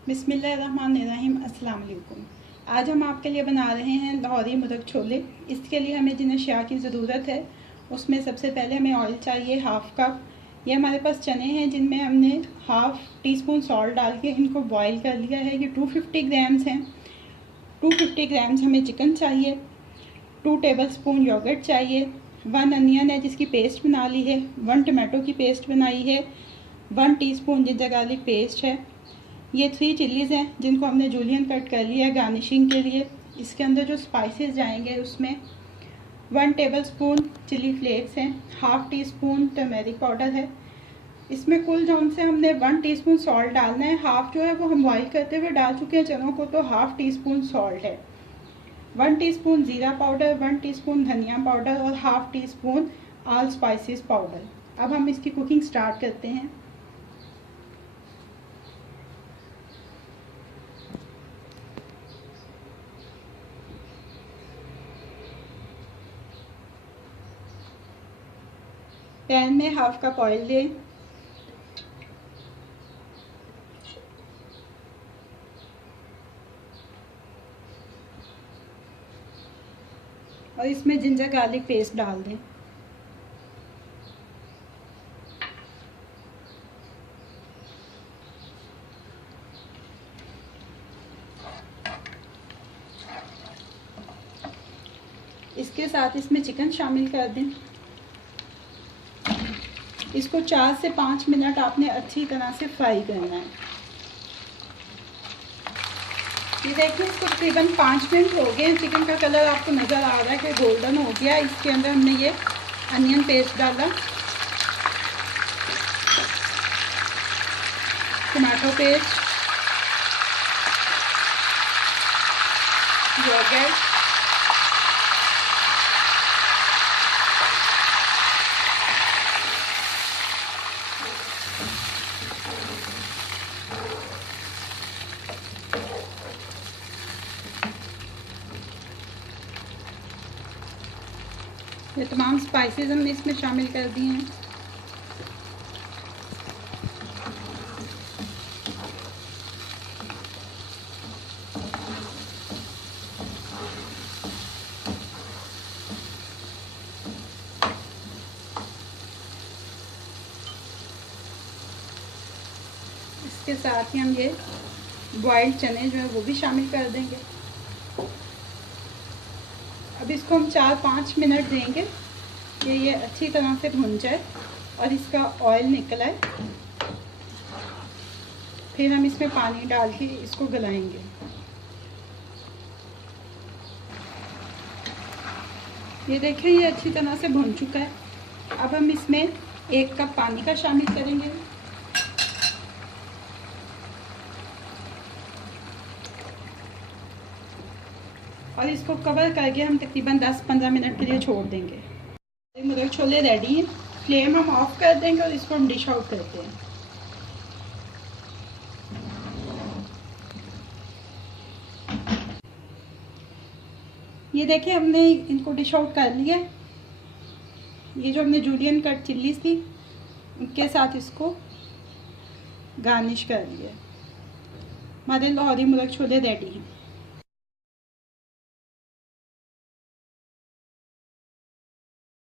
बिस्मिल्लाहिर्रहमानिर्रहीम। अस्सलाम वालेकुम। आज हम आपके लिए बना रहे हैं लाहौरी मुर्ग छोले। इसके लिए हमें जिन अशिया की ज़रूरत है उसमें सबसे पहले हमें ऑयल चाहिए हाफ़ कप। ये हमारे पास चने हैं जिनमें हमने हाफ़ टी स्पून सॉल्ट डाल के इनको बॉईल कर लिया है। ये 250 ग्राम्स हैं। 250 ग्राम्स हमें चिकन चाहिए। 2 टेबलस्पून योगर्ट चाहिए। 1 अनियन है जिसकी पेस्ट बना ली है। 1 टमाटो की पेस्ट बनाई है। 1 टीस्पून जिंजर गार्लिक पेस्ट है। ये 3 चिल्लीज़ हैं जिनको हमने जूलियन कट कर लिया है गार्निशिंग के लिए। इसके अंदर जो स्पाइसेस जाएंगे उसमें 1 टेबलस्पून चिली फ्लेक्स हैं, half tea spoon turmeric powder है। इसमें कुल जो से हमने 1 टीस्पून सॉल्ट डालना है। हाफ़ जो है वो हम बॉईल करते हुए डाल चुके हैं चनों को, तो हाफ़ टी स्पून सॉल्ट है। 1 टीस्पून ज़ीरा पाउडर, 1 टीस्पून धनिया पाउडर और half tea spoon all spices powder. अब हम इसकी कुकिंग स्टार्ट करते हैं। पैन में हाफ़ कप ऑयल लें। और इसमें जिंजर गार्लिक पेस्ट डाल दें। इसके साथ इसमें चिकन शामिल कर दें। इसको 4 से 5 मिनट आपने अच्छी तरह से फ्राई करना है। ये देखिए इसको तकरीबन 5 मिनट हो गए। चिकन का कलर आपको नज़र आ रहा है कि गोल्डन हो गया। इसके अंदर हमने ये अनियन पेस्ट डाला, टमाटो पेस्ट, योगर्ट, ये तमाम स्पाइसेस हमने इसमें शामिल कर दिए हैं। इसके साथ ही हम ये बॉइल्ड चने जो है वो भी शामिल कर देंगे। अब इसको हम 4-5 मिनट देंगे कि ये अच्छी तरह से भुन जाए और इसका ऑयल निकल आए। फिर हम इसमें पानी डाल के इसको गलाएंगे। ये देखिए ये अच्छी तरह से भुन चुका है। अब हम इसमें 1 कप पानी का शामिल करेंगे। और इसको कवर करके हम तकरीबन 10-15 मिनट के लिए छोड़ देंगे। मुर्ग छोले रेडी हैं। फ्लेम हम ऑफ कर देंगे और इसको हम डिश आउट करते हैं। ये देखिए हमने इनको डिश आउट कर लिया। ये जो हमने जूलियन कट चिल्लीज थी उनके साथ इसको गार्निश कर लिया। हमारे लाहौरी मुर्ग छोले रेडी हैं।